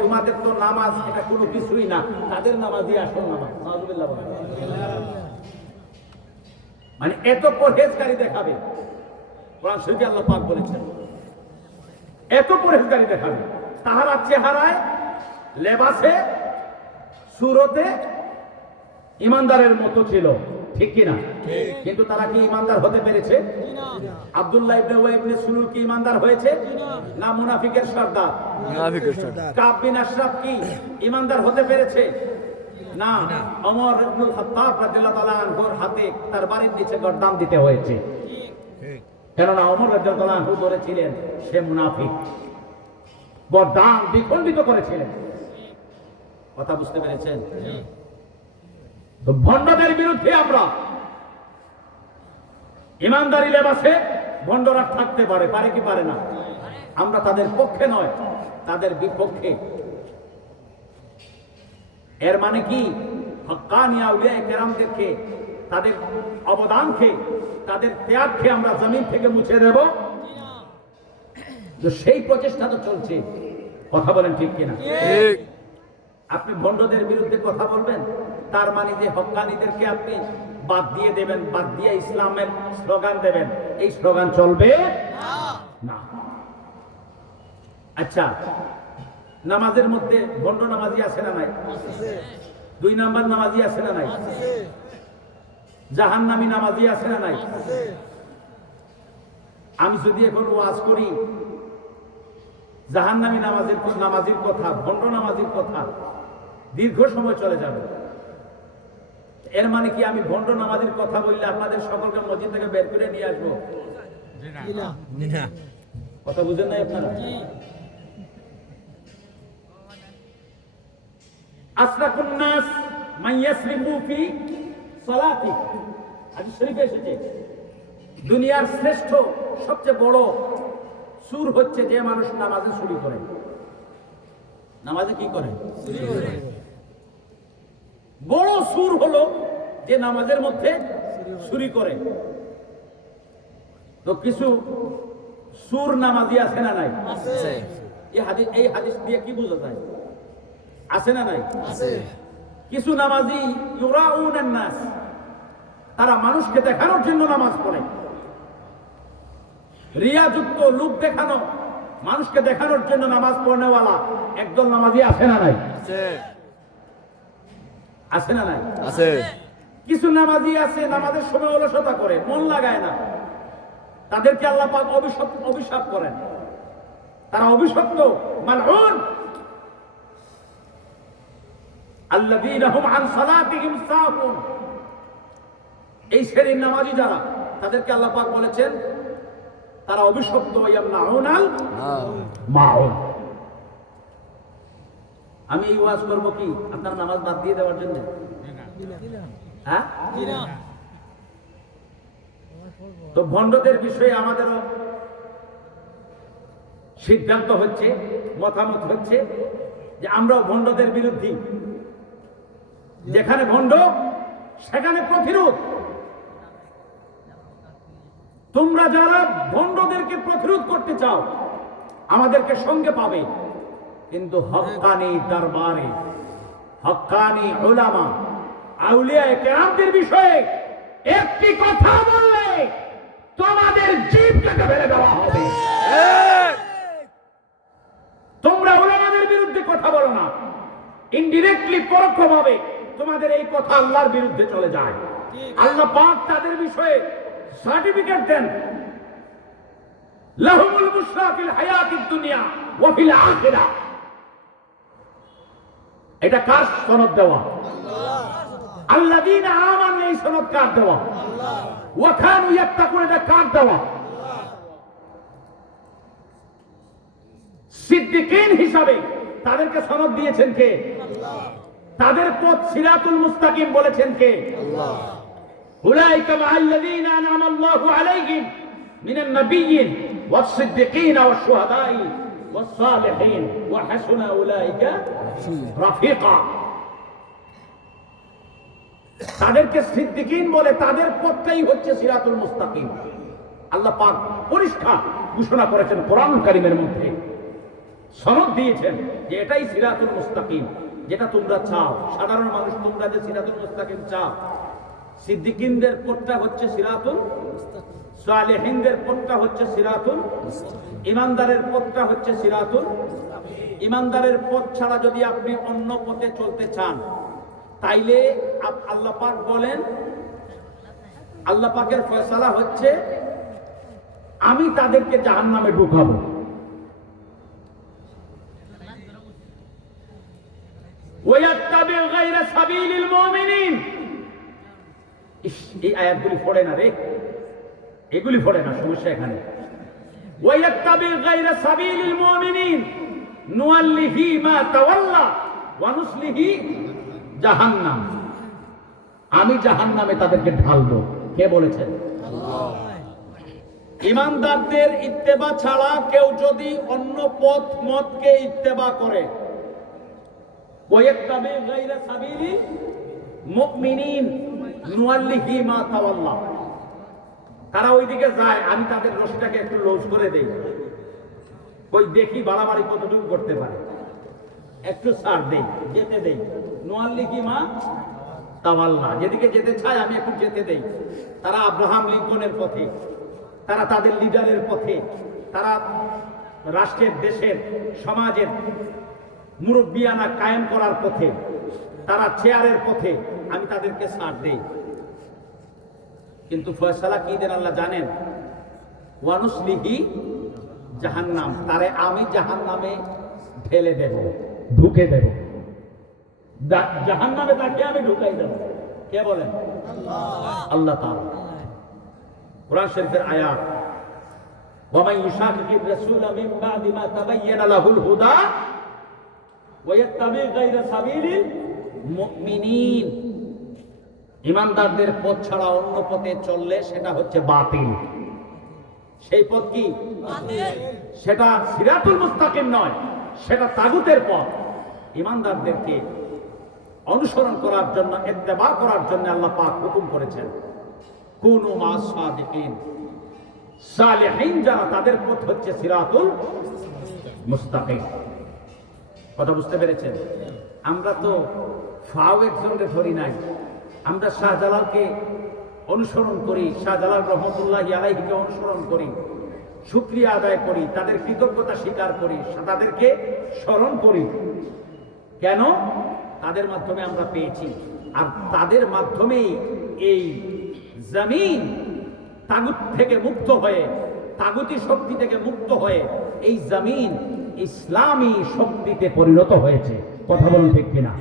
তোমাদের তো নামাজ, এটা কোনো কিছুই না। তাদের নামাজই আসল নামাজ। মানে এত পরহেজকারী দেখাবে। কোরআন শরীফে আল্লাহ পাক বলেছেন, এত পরহেজকারী দেখাবে। তাহারা চেহারায়, লেবাসে, সুরতে, ইমানদারের মতো ছিল। ঠিক কিনা? কিন্তু তারা কি ইমানদার হতে পেরেছে? আব্দুল্লাহ ইবনে ওয়াই ইবনে সুলুল কি ইমানদার হয়েছে? না। মুনাফিকের সর্দার? মুনাফিকের সর্দার। কাব বিন আশরাফ কি ইমানদার হতে পেরেছে? না। ওমর ইবনুল খাত্তাব রাদিয়াল্লাহু তাআলা আনহুর হাতে তার বাড়ির নিচে গর্দান দিতে হয়েছে। কেননা ওমর রাদিয়াল্লাহু তাআলা আনহু ধরেছিলেন সে মুনাফিক। গর্দান দ্বিখণ্ডিত করেছিলেন। কথা বুঝতে পেরেছেন? তো ভণ্ডদের বিরুদ্ধে আমরা ইমানদারি লেবাসে ভণ্ডরা থাকতে পারে পারে কি পারে না? আমরা তাদের পক্ষে নয়, তাদের বিপক্ষে। এর মানে কি? হক্কানি আউলিয়া কেরামদেরকে, তাদের অবদানকে, তাদের ত্যাগকে আমরা জমিন থেকে মুছে দেব। সেই প্রচেষ্টা তো চলছে। কথা বলেন ঠিক কিনা? আপনি ভণ্ডদের বিরুদ্ধে কথা বলবেন? তার মানে যে হক্কানিদেরকে আপনি বাদ দিয়ে দেবেন, বাদ দিয়ে ইসলামের স্লোগান দেবেন, এই স্লোগান চলবে না। আচ্ছা নামাজের মধ্যে ভণ্ড নামাজি আছে না নাই? দুই নাম্বার নামাজি আছে না নাই? জাহান্নামী নামাজি আছে না নাই? আমি যদি এখন ওয়াজ করি জাহান্নামী নামাজের নামাজির কথা ভণ্ড নামাজির কথা দীর্ঘ সময় চলে যাবে। এর মানে কি আমি ভণ্ড নামাজির কথা বললে আপনাদের সকলকে মসজিদ থেকে বের করে নিয়ে আসব? কথা বুঝেন নাই আপনারা? আসরাকুন নাস মাইয়াসরিফু ফি সালাতি হাদিস শরীফে এসেছে দুনিয়ার শ্রেষ্ঠ সবচেয়ে বড় সুর হচ্ছে যে মানুষ নামাজে চুরি করে। নামাজে কি করে? বড় সুর হলো যে নামাজের মধ্যে চুরি করে। তো কিছু সুর নামাজি আছে না নাই? এই হাদিস এই হাদিস দিয়ে কি বোঝা যায়? আছে না নাই? কিছু নামাজি ইউরাউনান নাস তারা মানুষকে দেখানোর জন্য নামাজ পড়ে। রিয়াযুক্ত লোক দেখানো মানুষকে দেখানোর জন্য নামাজ পড়নেওয়ালা একদল নামাজি আছে না নাই? আছে। আছে না নাই? আছে। কিছু নামাজি আছে নামাজের সময় অলসতা করে মন লাগায় না। তাদেরকে আল্লাহ পাক অভিশাপ অভিশাপ করেন। তারা অভিশপ্ত মালউন আল্লাযীনা হুম আন সালাতিহিম সাহুন। এই শ্রেণির নামাজি যারা তাদেরকে আল্লাহ পাক বলেছেন তারা অভিশপ্ত আমি এই ওয়াজ করব কি? আপনার নামাজ বাদ দিয়ে দেওয়ার জন্য? হ্যাঁ? তো ভণ্ডদের বিষয়ে আমাদেরও সিদ্ধান্ত হচ্ছে মতামত হচ্ছে যে আমরাও ভণ্ডদের বিরুদ্ধে। যেখানে ভণ্ড সেখানে প্রতিরোধ। তোমরা যারা ভণ্ডদেরকে প্রতিরোধ করতে চাও আমাদেরকে সঙ্গে পাবে। কিন্তু হক্কানি দরবারে হক্কানি ওলামা আউলিয়া কেরামদের বিষয়ে একটি কথা বললে তোমাদের জীব কেটে ফেলে দেওয়া হবে। তোমরা ওলামাদের বিরুদ্ধে কথা বলো না। ইনডিরেক্টলি পরোক্ষভাবে তোমাদের এই কথা আল্লাহর বিরুদ্ধে চলে যায়। আল্লাহ পাক তাদের বিষয়ে সার্টিফিকেট দেন। লাহুমুল ফিল হায়াতিদ দুনিয়া ওয়া ফিল আখিরা। এটা কার সনদ দেওয়া? আল্লাযীনা আমানু এই সনদ কার দেওয়া? ওয়া কানু ইয়াত্তাকুন, এটা কার দেওয়া? সিদ্দিকিন হিসাবে তাদেরকে সনদ দিয়েছেন কে? তাদের পথ সিরাতুল মুস্তাকিম বলেছেন কে? أولئك مع الذين أنعم الله عليهم من النبيين والصديقين والشهداء والصالحين وحسن أولئك رفيقا তাদেরকে সিদ্দিকিন বলে তাদের পথটাই হচ্ছে সিরাতুল মুস্তাকিম আল্লাহ পাক পরিষ্কার ঘোষণা করেছেন কোরআন কারিমের মধ্যে সনদ দিয়েছেন যে এটাই সিরাতুল মুস্তাকিম যেটা তোমরা চাও সাধারণ মানুষ তোমরা যে সিরাতুল মুস্তাকিম চাও সিদ্দিকিনদের পথটা হচ্ছে সিরাতুল সালেহিনদের পথটা হচ্ছে সিরাতুল ইমানদারের পথটা হচ্ছে সিরাতুল ইমানদারের পথ ছাড়া যদি আপনি অন্য পথে চলতে চান তাইলে আপ- আল্লাহ পাক বলেন আল্লাহ পাকের ফয়সালা হচ্ছে আমি তাদেরকে জাহান্নামে ঢুকাবো ويتبع غير سبيل المؤمنين ইস, এই আয়াতগুলি পড়ে না রে। এগুলি পড়ে না সমস্যা এখানে। ওয়াইয়াত্তাবি গায়রা সাবিলিল মুমিনিন নুআল্লিহি মা তাওয়াল্লা ওয়া নুসলিহি জাহান্নাম। আমি জাহান্নামে তাদেরকে ঢালবো। কে বলেছেন? ইমানদারদের ইত্তেবা ছাড়া কেউ যদি অন্য পথ মতকে ইত্তেবা করে। ওয়াইয়াত্তাবি গায়রা সাবিলিল মুমিনিন নুয়াল্লিহি মা তাওয়াল্লা তারা ওইদিকে যায়, আমি তাদের রশিটাকে একটু লুজ করে দেই। ওই দেখি বাড়াবাড়ি কতটুকু করতে পারে। একটু ছাড় দেই, যেতে দেই। নোয়াল্লিহি মা তাওয়াল্লা যেদিকে যেতে চায়, আমি একটু যেতে দেই। তারা আব্রাহাম লিঙ্কনের পথে, তারা তাদের লিডারের পথে, তারা রাষ্ট্রের, দেশের, সমাজের মুরব্বিয়ানা কায়েম করার পথে, তারা চেয়ারের পথে আমি তাদেরকে ছাড় দেই কিন্তু ফয়সালা কি দেন আল্লাহ জানেন ওয়ানুসলিহি জাহান্নাম তারে আমি জাহান্নামে ঢেলে দেব ঢুকে দেব জাহান্নামে তাকে আমি ঢুকাই দেব কে বলেন আল্লাহ তাআলা কোরআন শরীফের আয়াত ومن يشاقق الرسول من بعد ما تبين له الهدى ويتبع غير سبيل المؤمنين ইমানদারদের পথ ছাড়া অন্য পথে চললে সেটা হচ্ছে বাতিল। সেই পথ কি? সেটা সিরাতুল মুস্তাকিম নয় সেটা তাগুতের পথ। ইমানদারদেরকে অনুসরণ করার জন্য ইত্তেবা করার জন্য আল্লাহ পাক হুকুম করেছেন। কুনু সাদিকিন। সালেহিন যারা তাদের পথ হচ্ছে সিরাতুল মুস্তাকিম। কথা বুঝতে পেরেছেন? আমরা তো ফাও একজনকে ধরি নাই। আমরা শাহজালালকে অনুসরণ করি, শাহজালাল রহমতুল্লাহ আলাইহিকে অনুসরণ করি, শুক্রিয়া আদায় করি, তাদের কৃতজ্ঞতা স্বীকার করি, তাদেরকে স্মরণ করি। কেন? তাদের মাধ্যমে আমরা পেয়েছি। আর তাদের মাধ্যমেই এই জমিন তাগুত থেকে মুক্ত হয়ে, তাগুতি শক্তি থেকে মুক্ত হয়ে এই জমিন ইসলামী শক্তিতে পরিণত হয়েছে। কথা বলুন ঠিক কিনা?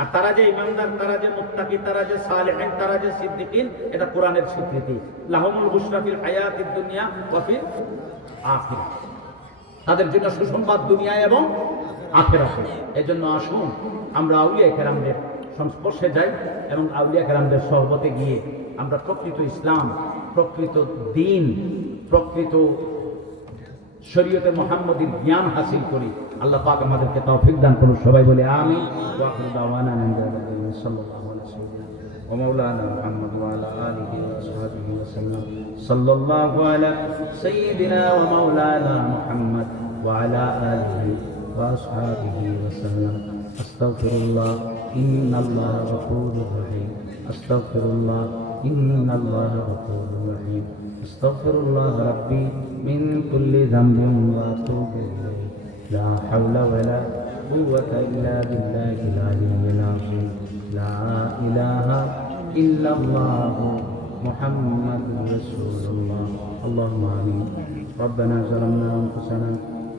আর তারা যে ইমানদার, তারা যে মুত্তাকি, তারা যে সালেহিন, তারা যে সিদ্দিকিন, এটা কোরআনের স্বীকৃতি। লাহমুল বুশরাফিল হায়াতিদ দুনিয়া ফিল আখিরাহ। তাদের জন্য সুসংবাদ দুনিয়া এবং আখেরাতে। এজন্য আসুন, আমরা আউলিয়া কেরামদের সংস্পর্শে যাই এবং আউলিয়া কেরামদের সহবতে গিয়ে আমরা প্রকৃত ইসলাম, প্রকৃত দিন, প্রকৃত শরীয়তে মোহাম্মদীর জ্ঞান হাসিল করি আল্লাহ পাক আমাদেরকে তৌফিক দান করুন সবাই বলে আমি ওয়াখির দাওয়ানা আলহামদুলিল্লাহ সাল্লাল্লাহু আলাইহি ওয়াসাল্লাম ومولانا محمد وعلى آله وصحبه وسلم صلى الله على سيدنا ومولانا محمد وعلى آله وأصحابه وسلم أستغفر الله إن الله غفور رحيم أستغفر الله إن الله غفور رحيم أستغفر الله ربي من كل ذنب وأتوب إليه. لا حول ولا قوة إلا بالله العلي العظيم. لا إله إلا الله محمد رسول الله. اللهم آمين. ربنا ظلمنا أنفسنا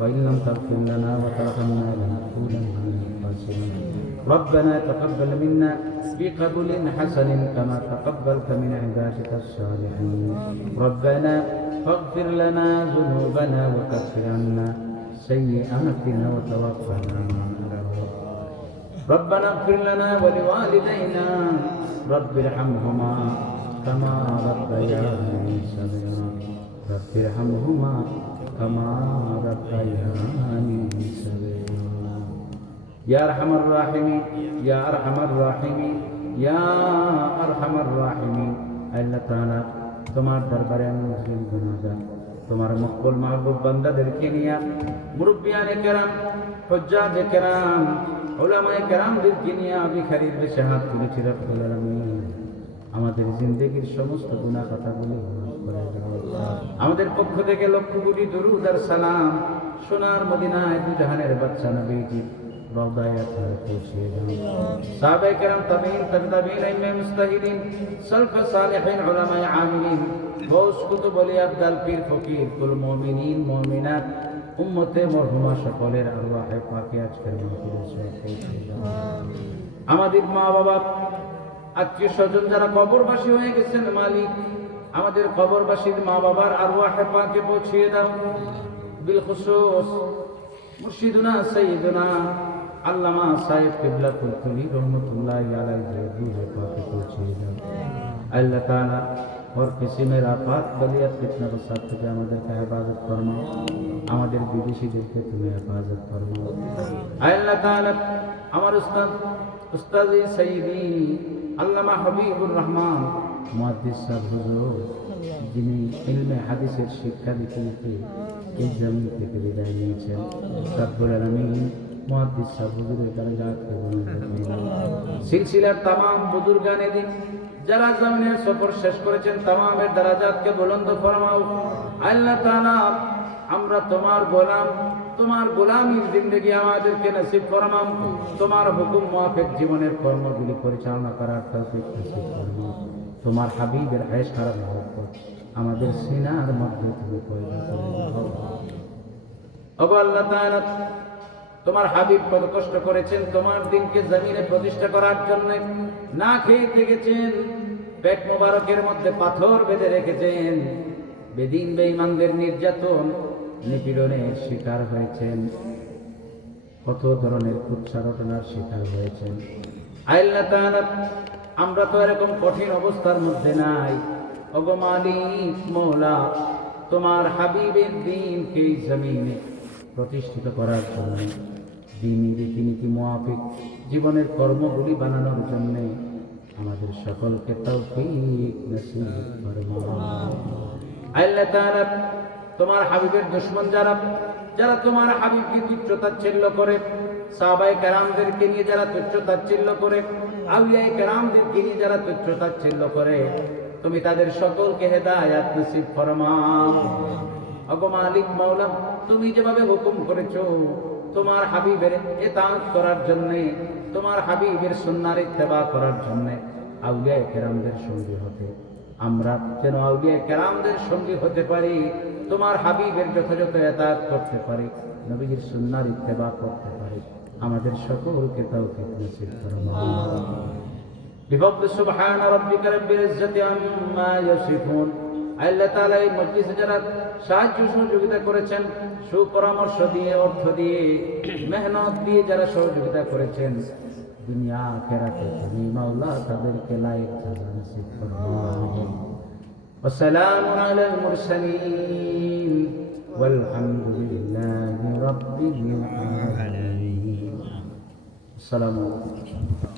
وإن لم تغفر لنا وترحمنا لنكونن من الخاسرين. ربنا تقبل منا بقبول حسن كما تقبلت من عبادك الصالحين. ربنا فاغفر لنا ذنوبنا وكفر عنا سيئاتنا وتوفنا ربنا اغفر لنا ولوالدينا. رب ارحمهما كما ربياني صغيرا. رب ارحمهما كما ربياني صغيرا. ইয়া আরহামার রাহিমিন ইয়া আরহামার রাহিমিন ইয়া আরহামার রাহিমিন আল্লাহ তাআলা তোমার দরবারে আমি মুসলিম জানাজা, তোমার মকবুল মাহবুব বান্দাদেরকে নিয়ে মুরব্বিয়ানে কেরাম যে কেরাম, ওলামায়ে কেরামদেরকে নিয়ে ভিখারির বেশে হাত তুলেছি রব্বুল আলামিন। আমাদের জিন্দেগির সমস্ত গুণা কথাগুলো আমাদের পক্ষ থেকে লক্ষ কোটি দরুদ সালাম, সোনার মদিনায় দুজাহানের বাচ্চা নবীজি। সাহাবায়ে কেরাম তাবিঈন তাবিঈন ইমাম মুস্তাহিদিন, সালফ সালিহিন, উলামায়ে আমিলিন গৌস কুতুব ওলি আবদাল, পীর ফকির, কুল মুমিনিন, মুমিনাত, উম্মতে মরহুমা সকলের আরওয়াহে পাকে আজকের আমাদের মা বাবা আত্মীয় স্বজন যারা কবরবাসী হয়ে গেছেন, মালিক, আমাদের কবরবাসীর মা বাবার আরওয়াহে পাকে পৌঁছিয়ে দাও। বিল খুসুস, মুর্শিদুনা, সাইয়্যিদুনা আল্লামা সাহেব কিবলাতুল কুলি রহমতুল্লাহি আলাইহি রুহে পাকে পৌঁছিয়ে দাও আল্লাহ তাআলা और किसी में आफात बलियत फितना बसात থেকে আমাদেরকে হেফাজত ফরমাও আমাদের বিদেশিদেরকে তুমি হেফাজত ফরমাও আল্লাহ তাআলা আমার উস্তাদ উস্তাদি সাইয়্যিদি আল্লামা হাবিবুর রহমান মুহাদ্দিস সাহেব হুজুর যিনি ইলমে হাদিসের শিক্ষা দিতে দিতে এই জমিন থেকে বিদায় নিয়েছেন রব্বুল আলামিন মুহাদ্দিস সাহেব হুজুরের দরজাতকে বুলন্দ করুন সিলসিলার तमाम বুজুর্গানে দিন যারা জমিনের সফর শেষ করেছেন তামামের দারাজাতকে বুলন্দ ফরমাও আল্লাহ তাআলা আমরা তোমার গোলাম তোমার গোলামীর জিন্দগি আমাদেরকে নসিব ফরমাম তোমার হুকুম মুআফিক জীবনের কর্মগুলি পরিচালনা করার তৌফিক নসিব ফরমাও তোমার হাবিবের আয়েশ আর মহব্বত আমাদের সিনার মধ্যে তুমি পয়দা করে দাও ওগো আল্লাহ তাআলা তোমার হাবিব কত কষ্ট করেছেন, তোমার দিনকে জমিনে প্রতিষ্ঠা করার জন্য না খেয়ে থেকেছেন, পেট মোবারকের মধ্যে পাথর বেঁধে রেখেছেন। বেদিন বেঈমানদের নির্যাতন নিপীড়নের শিকার হয়েছেন। কত ধরনের উচ্চারণার শিকার হয়েছেন। আল্লাহ তাআলা আমরা তো এরকম কঠিন অবস্থার মধ্যে নাই। ওগো মালিক, মৌলা, তোমার হাবিবের দিনকে জমিনে প্রতিষ্ঠিত করার জন্য। দিনী রীতিনীতি মোয়াফিক জীবনের কর্মগুলি বানানোর জন্যে আমাদের সকলকে তৌফিক নসিব আল্লাহ তোমার হাবিবের দুশ্মন যারা যারা তোমার হাবিবকে তুচ্ছ তাচ্ছিল্য করে সাহাবাই কেরামদেরকে নিয়ে যারা তুচ্ছ তাচ্ছিল্য করে আউলিয়াই কেরামদেরকে নিয়ে যারা তুচ্ছ তাচ্ছিল্য করে, তুমি তাদের সকলকে হেদায়াত নসিব ফরমাও। অগো মালিক, মাওলা, তুমি যেভাবে হুকুম করেছ তোমার হাবিবের এতাত করার জন্য তোমার হাবিবের সুন্নার ইত্তেবা করার জন্য আউলিয়া কেরামদের সঙ্গী হতে আমরা যেন আউলিয়া কেরামদের সঙ্গী হতে পারি তোমার হাবিবের যথাযথ এতাত করতে পারি নবীজির সুন্নার ইত্তেবা করতে পারি আমাদের সকলকে তৌফিক নসিব ফরমাও بفضل سبحان ربك رب العزة عما يصفون আল্লাহ তাআলা এই মজলিসে যারা সাহায্য সহযোগিতা করেছেন সুপরামর্শ দিয়ে অর্থ দিয়ে মেহনত দিয়ে যারা সহযোগিতা করেছেন দুনিয়া আখেরাতে তুমি মাওলা তাদেরকে লাইক জাযা নসিব ফরমাও وسلام على المرسلين والحمد لله رب العالمين السلام عليكم